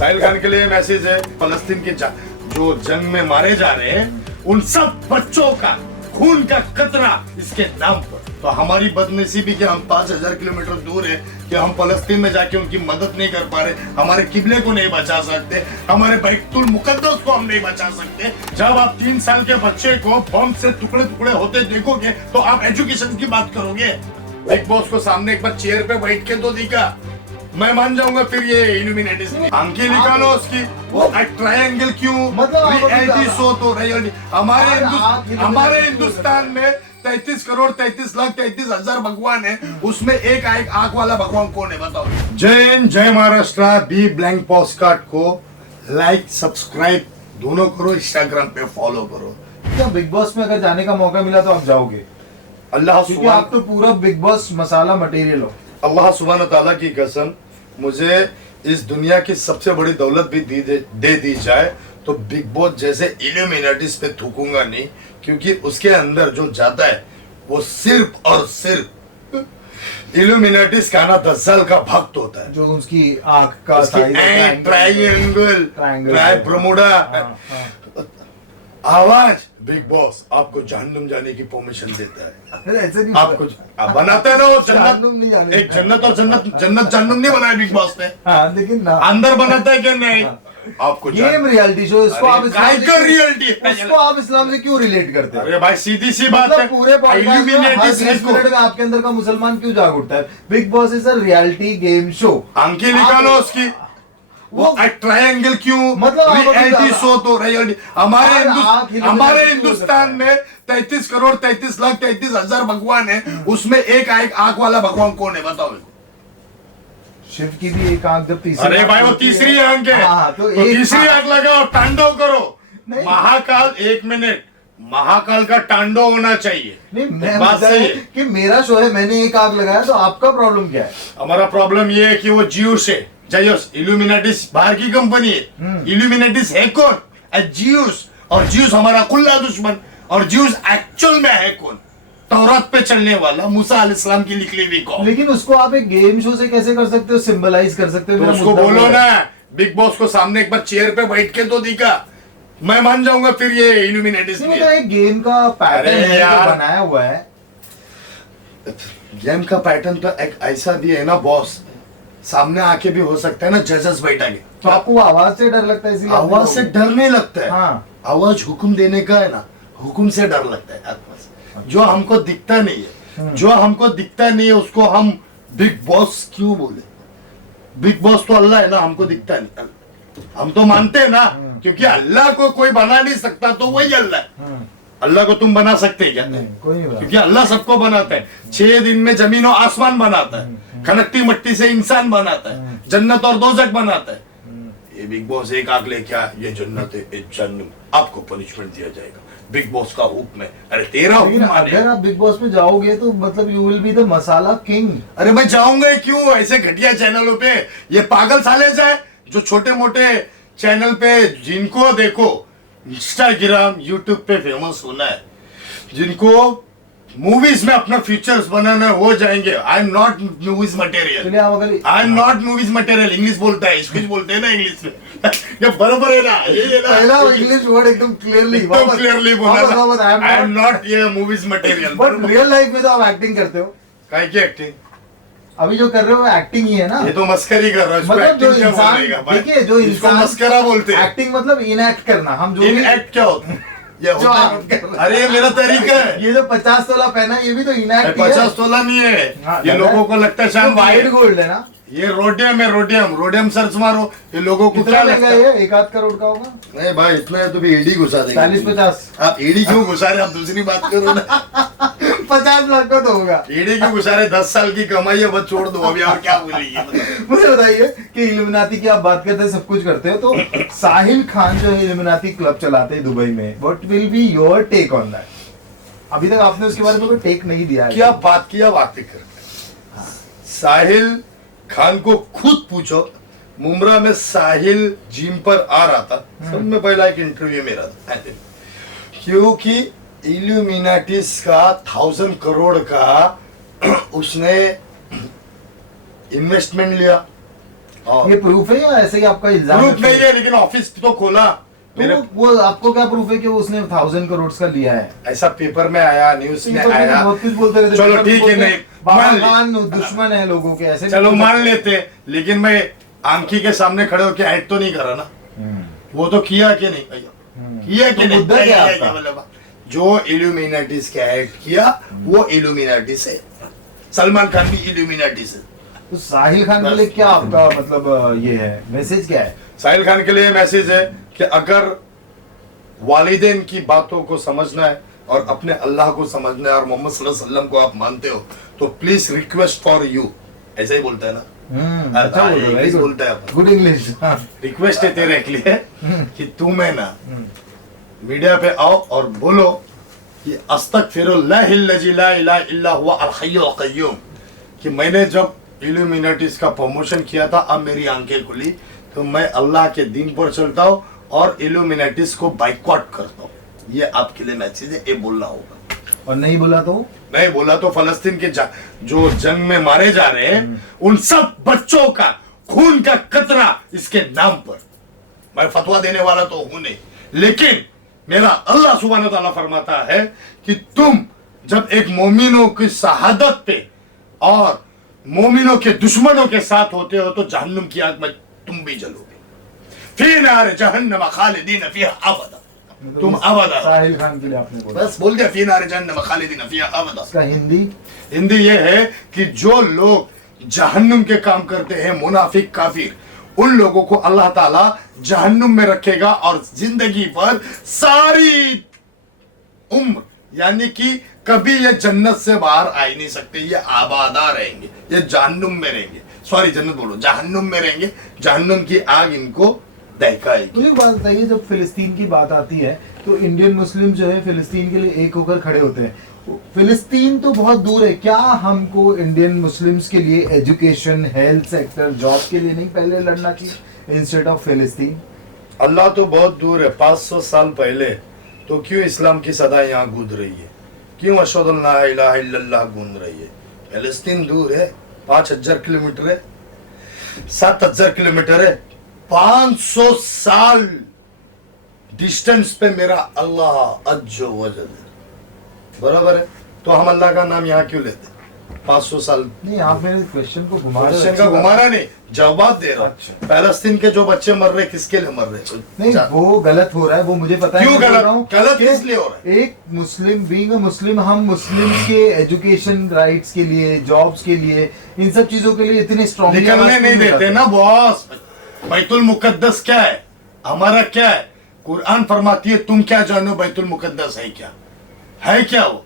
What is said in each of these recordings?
साहिल खान के लिए मैसेज है, फलस्तीन के जो जंग में मारे जा रहे हैं उन सब बच्चों का खून का कतरा इसके नाम पर। तो हमारी बदनसीबी कि हम 5000 किलोमीटर दूर है कि हम फलस्तीन में जाके उनकी मदद नहीं कर पा रहे, हमारे किबले को नहीं बचा सकते, हमारे बैतुल मुकद्दस को हम नहीं बचा सकते। जब आप 3 साल के बच्चे को बम से टुकड़े टुकड़े होते देखोगे तो आप एजुकेशन की बात करोगे। बिग बॉस को सामने एक बार चेयर पे बैठ के तो दिखा, मैं मान जाऊंगा फिर ये इल्यूमिनेटिस आंखें निकालो उसकी। वो ट्रायंगल क्यों, मतलब रियलिटी शो तो रियलिटी हमारे हिंदुस्तान में 33 करोड़ 33 लाख 33,000 भगवान है, उसमें एक आंख वाला भगवान कौन है बताओ। जय हिंद जय महाराष्ट्र। बी ब्लैंक पॉडकास्ट को लाइक सब्सक्राइब दोनों करो, इंस्टाग्राम पे फॉलो करो। क्या बिग बॉस में अगर जाने का मौका मिला तो आप जाओगे? अल्लाह क्योंकि आप तो पूरा बिग बॉस मसाला मटेरियल हो। अल्लाह सुब्हान ताला की कसम, मुझे इस दुनिया की सबसे बड़ी दौलत भी दे दी जाए तो बिग बॉस जैसे इल्यूमिनेटिस पे थूकूंगा नहीं, क्योंकि उसके अंदर जो जाता है वो सिर्फ और सिर्फ इल्यूमिनेटिस का ना 10 साल का भक्त होता है। जो उसकी आंख का ट्रायंगल ब्रमुडा आवाज बिग बॉस आपको जहन्नुम जाने की परमिशन देता है। ऐसे नहीं आपको आप बनाते हैं ना वो जहन्नुम नहीं जन्नत, जाने एक जन्नत और जन्नत जहन्नुम नहीं बनाया बिग बॉस ने। हाँ, लेकिन ना अंदर बनाता है क्या नहीं? आपको गेम रियलिटी शो, इसको आप रियलिटी उसको आप इस्लाम से क्यों रिलेट करते हो? अरे भाई सीधी सी बात है, पूरे पॉडकास्ट में हर 20 मिनट में आपके अंदर का मुसलमान क्यों जाग उठता है? Big boss is a reality game show. आंखें निकालो उसकी। वो ट्रायंगल क्यों, मतलब रियलिटी शो तो रियलिटी हमारे हिंदुस्तान में 33 करोड़ 33 लाख 33,000 भगवान है, उसमें एक आंख वाला भगवान कौन है बताओ। शिव की भी एक आंख जब तीसरी, अरे भाई वो तीसरी आंख है, तो तीसरी आंख लगाओ, तांडव करो। नहीं। महाकाल, 1 मिनट, महाकाल का तांडव होना चाहिए। नहीं, मैं बात सही है कि मेरा शो है, मैंने एक आंख लगाया, तो आपका प्रॉब्लम क्या है? हमारा प्रॉब्लम ये है कि वो जियूस है, जायोस। इल्यूमिनेटिस बाहर की कंपनी है, इल्यूमिनेटिस है कौन? जियूस। और जियूस हमारा खुला दुश्मन, और जियूस एक्चुअल में है कौन? तौरात पे चलने वाला मूसा अलैहिस्सलाम की लिखी हुई कौम। लेकिन उसको आप एक गेम शो से कैसे कर सकते हो, सिंबलाइज कर सकते हो? तो मेरा उसको मुद्दा बोलो वो है। ना, बिग बॉस को सामने एक बार चेयर पे बैठ के तो दिखा, मैं मान जाऊंगा फिर ये इल्यूमिनेटिस नहीं, मतलब एक गेम का पैटर्न अरे है जो यार। बनाया हुआ है। गेम का पैटर्न तो एक ऐसा भी है ना बॉस, सामने आके भी हो सकता है ना, जजेस बैठा के। तो आपको आवाज से डर लगता है इसीलिए? आवाज से डर नहीं लगता है। हाँ। आवाज हुक्म देने का है ना, हुक्म से डर लगता है आत्मा से। जो हमको दिखता नहीं है, जो हमको दिखता नहीं है उसको हम बिग बॉस क्यों बोले? बिग बॉस तो अल्लाह है ना, हमको दिखता नहीं। हम तो मानते हैं ना, क्योंकि अल्लाह को कोई बना नहीं सकता, तो वही अल्लाह है। अल्लाह को तुम बना सकते हैं क्या? नहीं, कोई नहीं बना। क्योंकि अल्लाह सबको बनाता है। 6 दिन में जमीन और आसमान बनाता है, खनकती मट्टी से इंसान बनाता है, जन्नत और दोजख बनाता है। ये बिग बॉस एक आग ले क्या, ये जन्नत है, ये जन्नत, आपको पनिशमेंट दिया जाएगा, बिग बॉस का हुक्म है। अरे तेरा लेकिन हुक्म माने। अगर आप बिग बॉस में जाओगे तो मतलब you will be the masala king. अरे मैं जाऊंगा ही क्यों ऐसे घटिया चैनलों पे? ये पागल साले जाए जो छोटे मोटे चैनल पे, जिनको देखो इंस्टाग्राम यूट्यूब पे फेमस होना है, जिनको मूवीज में अपना फीचर्स बनाना हो जाएंगे। I am not movies material, चलिए आप अगर I am not movies material. English बोलता है, कुछ बोलते हैं ना इंग्लिश में ये बरोबर है ना, ये ना पहला इंग्लिश वर्ड एकदम क्लियरली एकदम क्लियरली बोला, आई एम नॉट ये movies material. But real life में तो आप एक्टिंग करते हो। काय की एक्टिंग? अभी जो कर रहे हो एक्टिंग ही है ना। ये तो मस्करी कर रहा है, इसको मतलब जो acting क्या इंसान, बोलेगा भाई? देखिए जो इसको इंसान मस्करा बोलते हैं। एक्टिंग मतलब इनएक्ट करना। हम जो इन भी- एक्ट क्या होता है? ये जो होता आप है। कर रहे हैं। अरे ये मेरा तरीका है। ये जो 50 तोला पहना है, ये भी तो इनएक्ट ही है। 50 तोला नहीं है, हाँ, ये लोगों को लगता है शायद वाइट गोल्ड है ना। ये रोडियम है, रोडियम। रोडियम सर्च मारो, ये लोगों को कितना क्या महंगा लगता है? है? 1 आध करोड़ का होगा। नहीं भाई, इतना है तो भी एडी घुसा देंगे। 40-50 आप एडी क्यों घुसा रहे? आप दूसरी बात करो ना। 50 लाख का तो होगा। एडी क्यों घुसा रहे? 10 साल की कमाई है, बस छोड़ दो अभी। और क्या बोलिए? मुझे बताइए कि इल्यूमिनाती की आप बात करते हैं, सब कुछ करते हो, तो साहिल खान जो है इल्यूमिनाती क्लब चलाते हैं दुबई में, what will be your take on that? अभी तक आपने उसके बारे में कोई टेक नहीं दिया है। क्या बात किया, बातें करते हैं। साहिल खान को खुद पूछो, मुमरा में साहिल जिम पर आ रहा था, सब में पहला एक इंटरव्यू मेरा था, क्योंकि इल्यूमिनाटिस का 1000 करोड़ का उसने इन्वेस्टमेंट लिया, और ये प्रूफ है या ऐसे ही आपका इल्जाम प्रूफ नहीं है, लेकिन ऑफिस तो खोला मेरे, तो वो आपको क्या प्रूफ है कि उसने 1000 करोड़ का लिया है? ऐसा पेपर में आया, न्यूज में पेपर आया। बहुत कुछ बोलते रहते, चलो पेपर में ठीक है, बोलते नहीं हैं, बाबा मान खान दुश्मन है लोगों के, ऐसे भी चलो बोल मान सकते लेते, लेकिन मैं आंखी के सामने खड़े होकर ऐड तो नहीं करा ना। हैं। वो तो किया कि नहीं भैया, किया कि तो नहीं? मुद्दा क्या है क्या आपका? मतलब जो इल्यूमिनाटीज के ऐड किया वो इल्यूमिनाटी से, सलमान खान भी इल्यूमिनाटी से। तो साहिल खान के लिए क्या आपका मतलब ये है, मैसेज क्या है? साहिल खान के लिए मैसेज है कि अगर वालिदैन की बातों को समझना है और अपने अल्लाह को समझना है और मोहम्मद सल्लल्लाहु अलैहि वसल्लम को आप मानते हो, तो प्लीज रिक्वेस्ट फॉर यू, ऐसा ही बोलता है ना, अच्छा बोल रहे इंग्लिश हो, बोलता है अपन। Good English. रिक्वेस्ट है तेरे के लिए कि तुम्हें ना मीडिया पे आओ और बोलो कि अस्तगफिरुल्लाहिल्लज़ी ला इलाहा इल्ला हुवा अल हय्युल क़य्यूम, कि मैंने जब इल्यूमिनाटीज का प्रमोशन किया था, अब मेरी आंखें खुली तो मैं अल्लाह के दीन पर चलता हूँ और इल्यूमिनाटीज को बाइकआउट करता हूँ। ये आपके लिए मैसेज है, ये बोलना होगा। और नहीं बोला तो? नहीं बोला तो फलस्तीन के जो जंग में मारे जा रहे हैं उन सब बच्चों का खून का कतरा इसके नाम पर, मैं फतवा देने वाला तो हूं नहीं, लेकिन मेरा अल्लाह सुब्हानहू व तआला फरमाता है कि तुम जब एक मोमिनों की शहादत पे और मोमिनों के दुश्मनों के साथ होते हो तो जहन्नुम की आग में तुम भी जलोगे, फी नार जहन्नम खालिदीन फीहा अबदा, तुम अबदा। साहिल खान के लिए आपने बोला, बस बोल दिया, फी नार जहन्नम खालिदीन फीहा अबदा। इसका हिंदी? हिंदी ये है कि जो लोग जहन्नुम के काम करते हैं, मुनाफिक काफिर, उन लोगों को अल्लाह ताला जहन्नुम में रखेगा और जिंदगी पर सारी उम्र, यानी कि कभी ये जन्नत से बाहर आ ही नहीं सकते, ये आबादा रहेंगे, ये जहन्नुम में रहेंगे, सॉरी जन्नत बोलो, जहन्नुम में रहेंगे, जहन्नुम की आग इनको दहकाएगी। मुझे एक बात बताइए, जब फिलिस्तीन की बात आती है तो इंडियन मुस्लिम जो है फिलिस्तीन के लिए एक होकर खड़े होते हैं। फिलिस्तीन तो बहुत दूर है, क्या हमको इंडियन मुस्लिम्स के लिए एजुकेशन, हेल्थ सेक्टर, जॉब के लिए नहीं पहले लड़ना चाहिए इंस्टेड ऑफ फिलिस्तीन? अल्लाह तो बहुत दूर है, 500 साल पहले तो क्यों इस्लाम की सदा यहाँ गूंज रही है, क्यों अशहदु अल्ला इलाहा इल्लल्लाह गूंज रही है? फिलिस्तीन दूर है, 5000 किलोमीटर है, 7000 किलोमीटर है, 500 साल डिस्टेंस पे मेरा अल्लाह अज्जो वजल है, बराबर है? तो हम अल्लाह का नाम यहाँ क्यों लेते? 500 साल नहीं, आप मेरे क्वेश्चन को घुमा रहे हो। क्वेश्चन का घुमाना नहीं, जवाब दे रहा अच्छा। हूँ। पैलेस्तीन के जो बच्चे मर रहे किसके लिए मर रहे? नहीं, वो गलत हो रहा है, वो मुझे पता है। क्यों मैं बोल गलत? रहा हूँ गलत कि किस लिए हो रहा है? एक मुस्लिम बीइंग अ मुस्लिम, हम मुस्लिम्स के एजुकेशन राइट्स के लिए, जॉब्स के लिए, इन सब चीजों के लिए इतने स्ट्रॉन्ग निकलने नहीं देते ना बॉस। बैतुल मुकद्दस क्या है? हमारा क्या है? कुरान फरमाती है तुम क्या जानो बैतुल मुकद्दस है क्या? है क्या वो?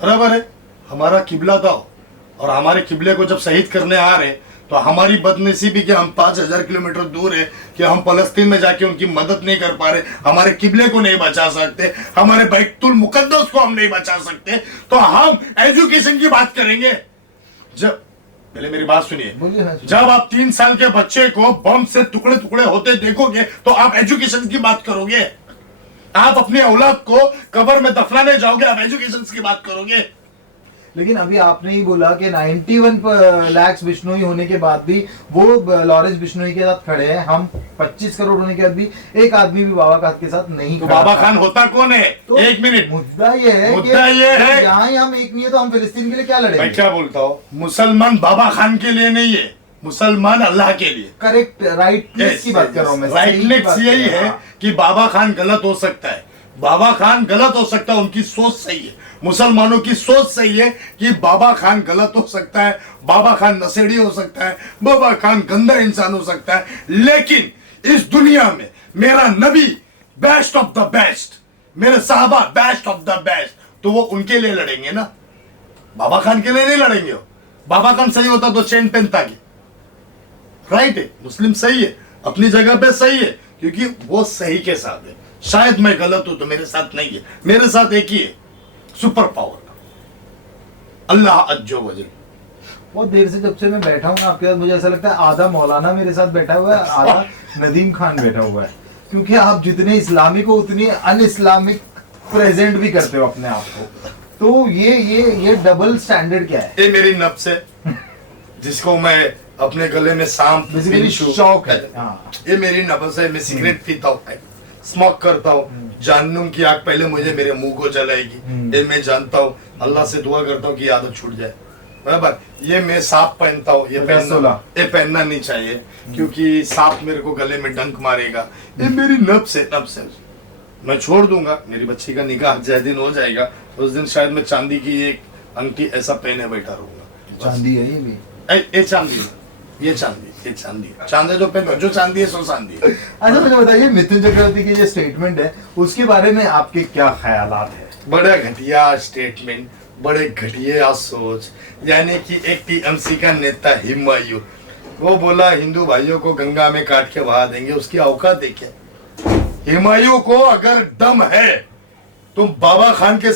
बराबर है? हमारा किबला था और हमारे किबले को जब शहीद करने आ रहे तो हमारी बदनसीबी कि हम 5000 किलोमीटर दूर है कि हम फलस्तीन में जाके उनकी मदद नहीं कर पा रहे, हमारे किबले को नहीं बचा सकते, हमारे बैतुल मुकद्दस को हम नहीं बचा सकते, तो हम एजुकेशन की बात करेंगे? जब पहले मेरी बात सुनिए, जब आप 3 साल के बच्चे को बम से टुकड़े टुकड़े होते देखोगे तो आप एजुकेशन की बात करोगे? आप अपनी औलाद को कब्र में दफनाने जाओगे, आप एजुकेशन की बात करोगे? लेकिन अभी आपने ही बोला कि 91 लाख बिश्नोई होने के बाद भी वो लॉरेंस बिश्नोई के साथ खड़े हैं, हम 25 करोड़ होने के बाद भी एक आदमी भी बाबा खान के साथ नहीं तो खड़ा बाबा था। खान होता कौन है? तो एक मिनट, मुद्दा ये है मुद्दा ये है, यहाँ ही हम एक नहीं है तो हम फिलिस्तीन के लिए क्या लड़ेंगे? मैं क्या बोलता हूँ, मुसलमान बाबा खान के लिए नहीं है, मुसलमान अल्लाह के लिए। करेक्ट, राइटनेस की बात कर रहा हूँ मैं, सही की राइटनेस बात कर यही रहा हूँ। है कि बाबा खान गलत हो सकता है, बाबा खान गलत हो सकता है, उनकी सोच सही है, मुसलमानों की सोच सही है कि बाबा खान गलत हो सकता है, बाबा खान नशेड़ी हो सकता है, बाबा खान गंदा इंसान हो सकता है, लेकिन इस दुनिया में मेरा नबी बेस्ट ऑफ द बेस्ट, मेरे साहबा बेस्ट ऑफ द बेस्ट, तो वो उनके लिए लड़ेंगे ना, बाबा खान के लिए नहीं लड़ेंगे। वो बाबा खान सही होता तो चेन पहनता के, राइट है, मुस्लिम सही है, अपनी जगह पे सही है, क्योंकि वो सही के साथ है। शायद मैं गलत हूं तो मेरे साथ नहीं है, मेरे साथ एक ही है, सुपर पावर का, अल्लाह अज्जो वजल। बहुत देर से जब से मैं बैठा हूँ ना आपके साथ, मुझे ऐसा लगता है आधा मौलाना मेरे साथ बैठा हुआ है, आधा नदीम खान बैठा हुआ है, क्योंकि आप जितने इस्लामिक हो उतनी अन इस्लामिक प्रेजेंट भी करते हो अपने आप को। तो ये डबल स्टैंडर्ड क्या है? ये मेरी नफ्स है जिसको मैं अपने गले में सांप बेसिकली बिच्छू, शौक है। हाँ। ये मेरी नब्ज है। मैं सिगरेट पीता हूँ, स्मोक करता हूँ, जानूं की आग पहले मुझे मेरे मुंह को जलाएगी, ये मैं जानता हूँ। अल्लाह से दुआ करता हूँ कि आदत छूट जाए, बराबर। ये मैं सांप पहनता हूँ, ये पहनना नहीं चाहिए, क्योंकि सांप मेरे को गले में डंक मारेगा। ये मेरी नब्ज है। मैं छोड़ दूंगा, मेरी बच्ची का निकाह जय दिन हो जाएगा, उस दिन शायद मैं चांदी की एक अंगठी ऐसा पहने बैठा रहूंगा। चांदी है ये भी? ये चांदी है, ये चांदी जो पहन, जो चांदी है सो चांदी है। अच्छा मुझे बताइए, मिथुन चक्रवर्ती की जो स्टेटमेंट है उसके बारे में आपके क्या ख्यालात है? बड़ा घटिया स्टेटमेंट, बड़े घटिया सोच। यानी कि एक टीएमसी का नेता हिमायू, वो बोला हिंदू भाइयों को गंगा में काट के बहा देंगे, उसकी औकात देखिए। हिमायू को अगर दम है तो बाबा खान के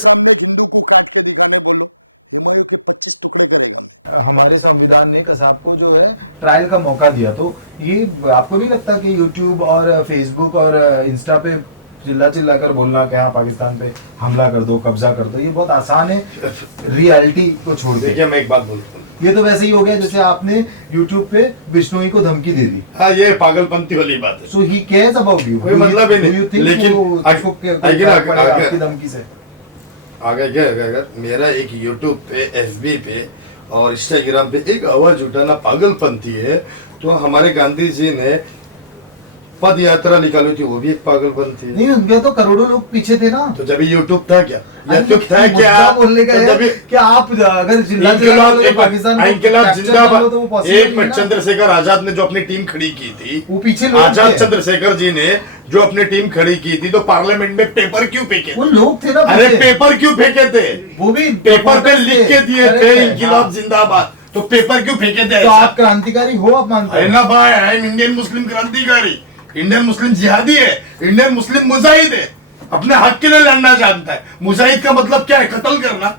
हमारे संविधान ने कसाब को जो है ट्रायल का मौका दिया, तो ये आपको नहीं लगता कि यूट्यूब और फेसबुक और इंस्टा पे चिल्ला कर बोलना कि हाँ पाकिस्तान पे हमला कर दो, कब्जा कर दो, ये बहुत आसान है रियलिटी को छोड़ के? देखिए मैं एक बात बोलता हूँ, ये तो वैसे ही हो गया जैसे आपने यूट्यूब पे बिश्नोई को धमकी दे दी। हाँ ये पागलपंती वाली बात है। सो ही केयर्स अबाउट यू, कोई मतलब ही नहीं, लेकिन आपकी धमकी से आगे क्या है, अगर मेरा एक यूट्यूब पे, एफबी पे और इंस्टाग्राम पे एक आवाज उठाना पागलपंती है, तो हमारे गांधी जी ने पद यात्रा निकाली थी, वो भी एक पागलपंती है। नहीं, उनके तो करोड़ों लोग पीछे थे ना। तो जब यूट्यूब था क्या, यूट्यूब था क्या बोलने का तो है कि आप अगर पाकिस्तान जिंदाबाद, एक मिनट, चंद्रशेखर आजाद ने जो अपनी टीम खड़ी की थी, वो पीछे आजाद चंद्रशेखर जी ने जो अपनी टीम खड़ी की थी, तो पार्लियामेंट में पेपर क्यों फेंके? वो लोग थे ना, अरे पेपर क्यों फेंके थे? वो भी पेपर पे लिख के दिए थे इंकिलाब जिंदाबाद, तो पेपर क्यों फेंके थे? तो आप क्रांतिकारी हो, आप मानते हैं ना भाई? आई एम इंडियन मुस्लिम क्रांतिकारी, इंडियन मुस्लिम जिहादी है, इंडियन मुस्लिम मुजाहिद है, अपने हक के लिए लड़ना जानता है। मुजाहिद का मतलब क्या है? कत्ल करना।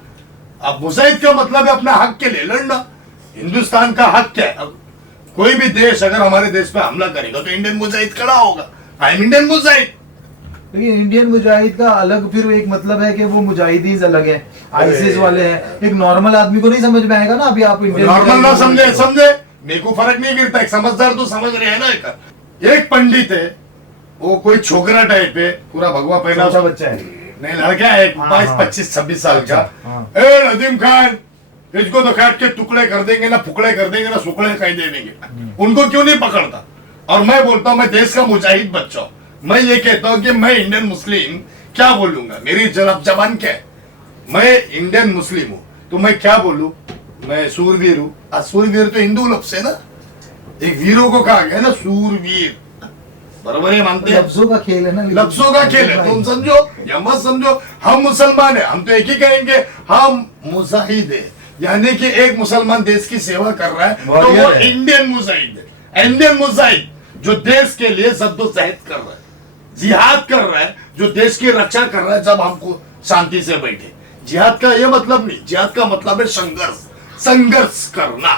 अब मुजाहिद का मतलब है अपना हक के लिए लड़ना। हिंदुस्तान का हक क्या है? अब कोई भी देश अगर हमारे देश पे हमला करेगा तो इंडियन मुजाहिद खड़ा होगा, आई एम इंडियन मुजाहिद। लेकिन इंडियन मुजाहिद का अलग फिर एक मतलब है कि वो मुजाहिदीन अलग है, आईएसआईएस वाले हैं। एक नॉर्मल आदमी को नहीं समझ में आएगा ना। अभी आप इंडियन नॉर्मल ना समझे मेरे को फर्क नहीं गिरता, एक समझदार तो समझ रहे हैं ना। एक पंडित है, वो कोई छोकरा टाइप है, पूरा भगवा पहना, छोटा बच्चा है, नहीं लड़का है, 22-25-26 साल का। ए नदीम खान, इसको तो काट के टुकड़े कर देंगे ना, फुकड़े कर देंगे ना, सुकड़े कह देंगे। उनको क्यों नहीं पकड़ता? और मैं बोलता हूँ मैं देश का मुजाहिद बच्चा हूँ, मैं ये कहता हूँ कि मैं इंडियन मुस्लिम क्या बोलूंगा? मेरी जबान क्या है? मैं इंडियन मुस्लिम हूँ, तो मैं क्या बोलूँ? मैं सूरवीर हूँ। सूरवीर तो हिंदू लफ्ज है ना, एक वीरों को कहा गया ना सूरवीर, बराबर है, मानते हैं? लफ्जों का खेल है ना, लफ्जों का खेल है, तुम समझो या मत समझो। हम मुसलमान है, हम तो एक ही कहेंगे, हम मुजाहिद है। यानी कि एक मुसलमान देश की सेवा कर रहा है तो वो इंडियन मुजाहिद है। इंडियन मुजाहिद जो देश के लिए जद्दोजहद कर रहा है, जिहाद कर रहा है, जो देश की रक्षा कर रहा है। जब हमको शांति से बैठे, जिहाद का ये मतलब नहीं, जिहाद का मतलब है संघर्ष करना,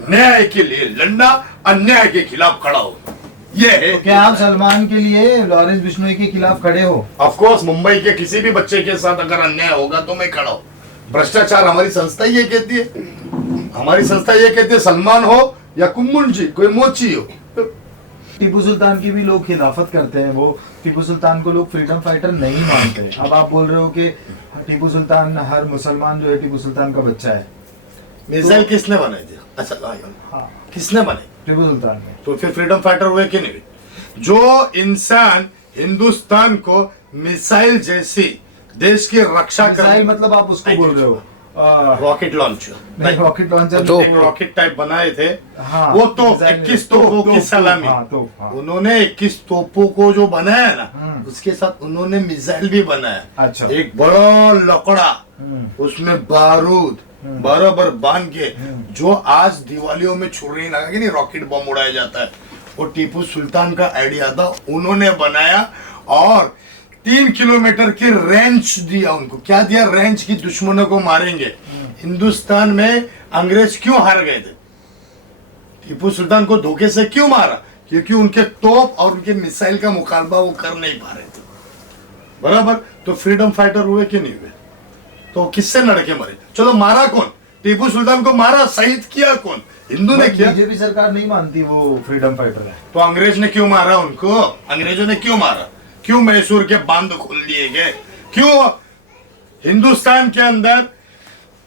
न्याय के लिए लड़ना, अन्याय के खिलाफ खड़ा होना। ये है। तो क्या आप सलमान के लिए, लॉरेंस बिश्नोई के खिलाफ खड़े हो? ऑफ कोर्स, मुंबई के किसी भी बच्चे के साथ अगर अन्याय होगा तो मैं खड़ा हूं। भ्रष्टाचार हमारी संस्था ये कहती है, हमारी संस्था ये कहती है, सलमान हो या कुम्मुन जी, कोई मोची हो। टीपू सुल्तान की भी लोग खिलाफत करते हैं, वो टीपू सुल्तान को लोग फ्रीडम फाइटर नहीं मानते। अब आप बोल रहे हो कि टीपू सुल्तान, हर मुसलमान जो है टीपू सुल्तान का बच्चा है। मिसाइल किसने बनाई थी? अच्छा हाँ, किसने बनाई? टीपू सुल्तान ने। तो फिर फ्रीडम फाइटर हुए कि नहीं? जो इंसान हिंदुस्तान को मिसाइल जैसी देश की रक्षा कर, मतलब आप उसको बोल रहे हो रॉकेट लॉन्चर, नहीं रॉकेट लॉन्चर जो रॉकेट टाइप बनाए थे, हाँ, वो तो 21 तोपों की सलामी, हाँ। उन्होंने 21 तोपों को जो बनाया ना, उसके साथ उन्होंने मिसाइल भी बनाया। अच्छा। एक बड़ा लकड़ा, उसमें बारूद बराबर बांध के, जो आज दिवालियों में छुरी लगा के नहीं रॉकेट बम उड़ाया जाता है, वो टीपू सुल्तान का आइडिया था, उन्होंने बनाया। और 3 किलोमीटर की रेंज दिया उनको। क्या दिया? रेंज की दुश्मनों को मारेंगे। हिंदुस्तान में अंग्रेज क्यों हार गए थे? टीपू सुल्तान को धोखे से क्यों मारा? क्योंकि उनके तोप और उनके मिसाइल का मुकाबला वो कर नहीं पा रहे थे, बराबर। तो फ्रीडम फाइटर हुए कि नहीं हुए? तो किससे लड़के मरे? चलो मारा कौन? टीपू सुल्तान को मारा, शहीद किया कौन? हिंदू ने किया। बीजेपी सरकार नहीं मानती वो फ्रीडम फाइटर है। तो अंग्रेज ने क्यों मारा उनको? अंग्रेजों ने क्यों मारा? क्यों मैसूर के बांध खोल दिए गए? क्यों हिंदुस्तान के अंदर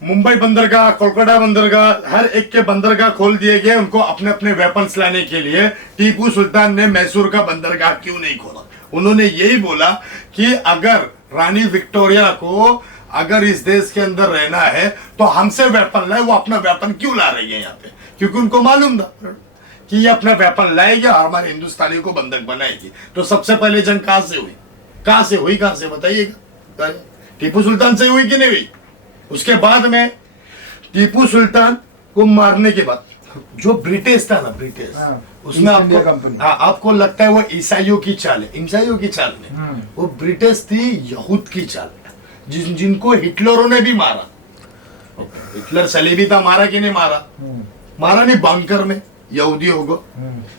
मुंबई बंदरगाह, कोलकाता बंदरगाह, हर एक के बंदरगाह खोल दिए गए उनको अपने अपने वेपन्स लाने के लिए? टीपू सुल्तान ने मैसूर का बंदरगाह क्यों नहीं खोला? उन्होंने यही बोला कि अगर रानी विक्टोरिया को अगर इस देश के अंदर रहना है तो हमसे वेपन लाए। वो अपना वेपन क्यों ला रही है यहाँ पे? क्योंकि उनको मालूम था कि ये अपना वेपन लाएगी और हमारे हिंदुस्तानियों को बंधक बनाएगी। तो सबसे पहले जंग कहां से हुई? कहां से बताइएगा? टीपू सुल्तान से हुई कि नहीं हुई? उसके बाद में टीपू सुल्तान को मारने के बाद जो ब्रिटिश था ना, ब्रिटिश, उसमें आपको लगता है वो ईसाइयों की चाल है? ईसाइयों की चाल नहीं, वो ब्रिटिश थी यहूद की चाल, जिनको हिटलरों ने भी मारा। हिटलर सलीबी था, मारा कि नहीं मारा? मारा नहीं, बंकर में यहूदियों को।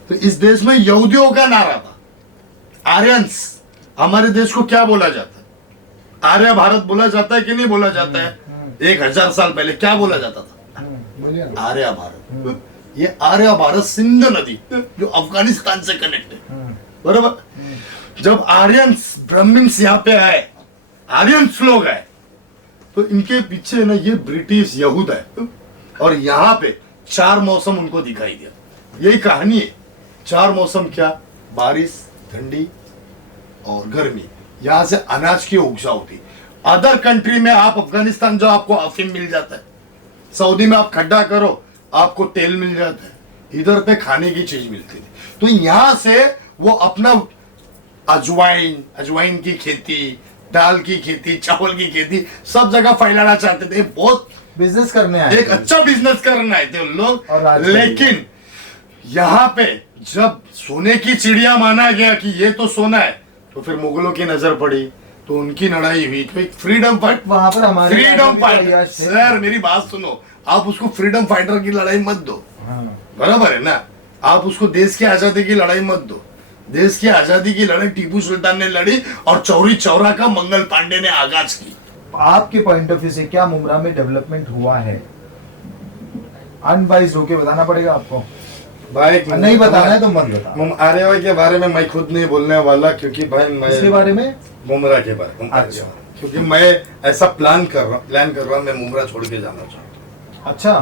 तो इस देश में यहूदियों का नारा था, आर्यंस। हमारे देश को क्या बोला जाता है? आर्य भारत बोला जाता है कि नहीं बोला जाता है? 1000 साल पहले क्या बोला जाता था? आर्य भारत। ये आर्य भारत सिंध नदी जो अफगानिस्तान से कनेक्ट है, बराबर। जब आर्यंस ब्राह्मण्स यहाँ पे आए, आर्यंस लोग आए, तो इनके पीछे ना ये ब्रिटिश यहूद है। और यहाँ पे 4 मौसम उनको दिखाई दिया। यही कहानी है। 4 मौसम क्या? बारिश, ठंडी और गर्मी। यहां से अनाज की उपजा होती। अदर कंट्री में आप अफगानिस्तान जाओ, आपको अफीम मिल जाता है। सऊदी में आप खड्डा करो, आपको तेल मिल जाता है। इधर पे खाने की चीज मिलती थी। तो यहां से वो अपना अजवाइन की खेती, दाल की खेती, चावल की खेती सब जगह फैलाना चाहते थे। बहुत बिजनेस करने आए, एक अच्छा बिजनेस करना है थे लोग। लेकिन यहाँ पे जब सोने की चिड़िया माना गया कि ये तो सोना है, तो फिर मुगलों की नजर पड़ी, तो उनकी लड़ाई हुई। तो एक फ्रीडम फाइट, वहां पर हमारे फ्रीडम फाइटर। सर मेरी बात सुनो, आप उसको फ्रीडम फाइटर की लड़ाई मत दो, बराबर है ना? आप उसको देश की आजादी की लड़ाई मत दो। देश की आजादी की लड़ाई टीपू सुल्तान ने लड़ी और चौरी चौरा का मंगल पांडे ने आगाज की। आपके पॉइंट ऑफ व्यू से क्या मुमरा में डेवलपमेंट हुआ है? अनवाइज होके बताना पड़ेगा आपको भाई। नहीं बताना है तो मत बता। आर्यवाई के बारे में मैं खुद नहीं बोलने वाला, क्योंकि भाई मैं इसके बारे में, मुमरा के बारे में, अच्छा, क्योंकि मैं ऐसा प्लान कर रहा हूँ मैं मुमरा छोड़ के जाना चाहता हूँ। अच्छा,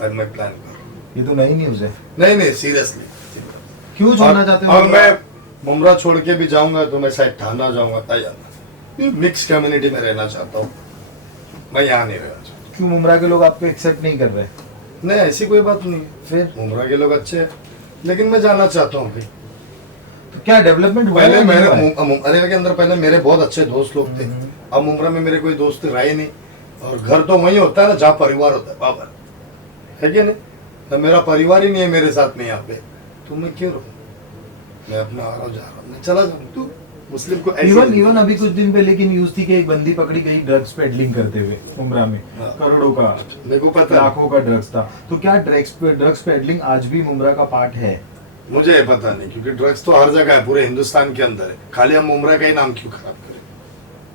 पर मैं प्लान कर रहा हूँ। ये तो नई न्यूज है। नहीं सीरियसली। क्यों छोड़ना चाहते हो? और मैं मुमरा छोड़ के भी जाऊंगा तो मैं शायद ठाना जाऊंगा, तैयार मिक्स कम्युनिटी में रहना चाहता हूँ। मैं यहाँ नहीं रहना चाहता। क्यों मुमरा के लोग आपको एक्सेप्ट नहीं कर रहे? नहीं ऐसी कोई बात नहीं। फिर मुमरा के लोग अच्छे हैं, लेकिन मैं जाना चाहता हूँ। तो क्या डेवलपमेंट हुआ? पहले मुमरा के अंदर पहले मेरे बहुत अच्छे दोस्त लोग थे। अब मुमरा में मेरे कोई दोस्त रहे नहीं। और घर तो वही होता है ना जहाँ परिवार होता है, बाबर है कि नहीं? तो मेरा परिवार ही नहीं है मेरे साथ में यहाँ पे, तो मैं क्यों रहूँ? मैं अपना आ रहा हूँ, जा रहा हूँ, मैं चला जाऊँ। तू मुस्लिम को इवन अभी कुछ दिन पहले की न्यूज थी कि एक बंदी पकड़ी गई ड्रग्स पेडलिंग करते हुए मुमरा में। करोड़ों का, मेरे को पता, लाखों का ड्रग्स था। तो क्या ड्रग्स पेडलिंग आज भी मुमरा का पार्ट है? मुझे पता नहीं, क्योंकि ड्रग्स तो हर जगह है, पूरे हिंदुस्तान के अंदर है। खाली हम मुमरा का ही नाम क्यों खराब करें?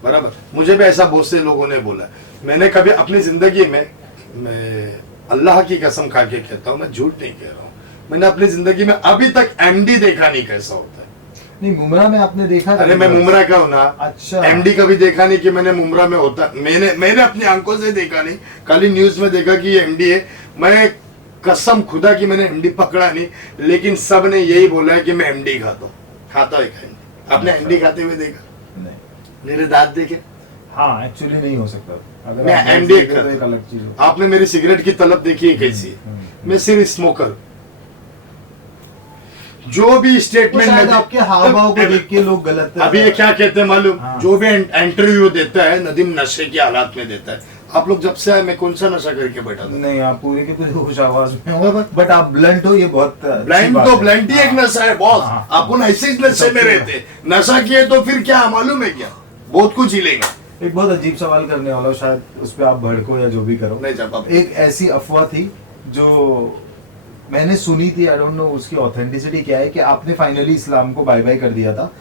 बराबर। मुझे भी ऐसा बहुत से लोगों ने बोला। मैंने कभी अपनी जिंदगी में, मैं अल्लाह की कसम खा के कहता हूँ, मैं झूठ नहीं कह रहा हूँ, मैंने अपनी जिंदगी में अभी तक एमडी देखा नहीं कैसा होता है। नहीं, मुमरा में आपने देखा? अरे मैं मुमरा का हूँ ना। अच्छा। एमडी कभी देखा नहीं कि मैंने मुमरा में होता। मैंने अपनी आंखों से देखा नहीं, खाली न्यूज में देखा कि ये एमडी है। मैं कसम खुदा की मैंने एमडी पकड़ा नहीं, लेकिन सब ने यही बोला है कि मैं एमडी खाता है। आपने एमडी खाते हुए देखा? नहीं। मेरे दांत देखे? हाँ, एक्चुअली नहीं हो सकता। अगर मैं आप एमडी तो एक अलग चीज हो। आपने मेरी सिगरेट की तलब देखी है कैसी? मैं सिर्फ स्मोकर। जो भी स्टेटमेंट में आपके हाव भाव को देख के लोग गलत है। अभी ये क्या कहते हैं मालूम? हाँ। जो भी इंटरव्यू देता है नदीम नशे की हालात में देता है। आप लोग जब से आए मैं कौन सा नशा करके बैठा था? नहीं, आप पूरे के पूरे होश आवाज में हो, बट आप ब्लंट हो, ये बहुत ब्लाइंड तो ब्लाइंड ही एक नशा है बॉस। अपन ऐसे ही नशे में रहते, नशा किए तो फिर क्या मालूम है क्या? बहुत कुछ ही लेगा। एक बहुत अजीब सवाल करने वाला हूँ, शायद उस पर आप भड़को या जो भी करो। नहीं जब एक ऐसी अफवाह थी जो मैंने सुनी थी, आई डोंट नो उसकी ऑथेंटिसिटी क्या है, कि आपने फाइनली इस्लाम को बाय बाय कर दिया था।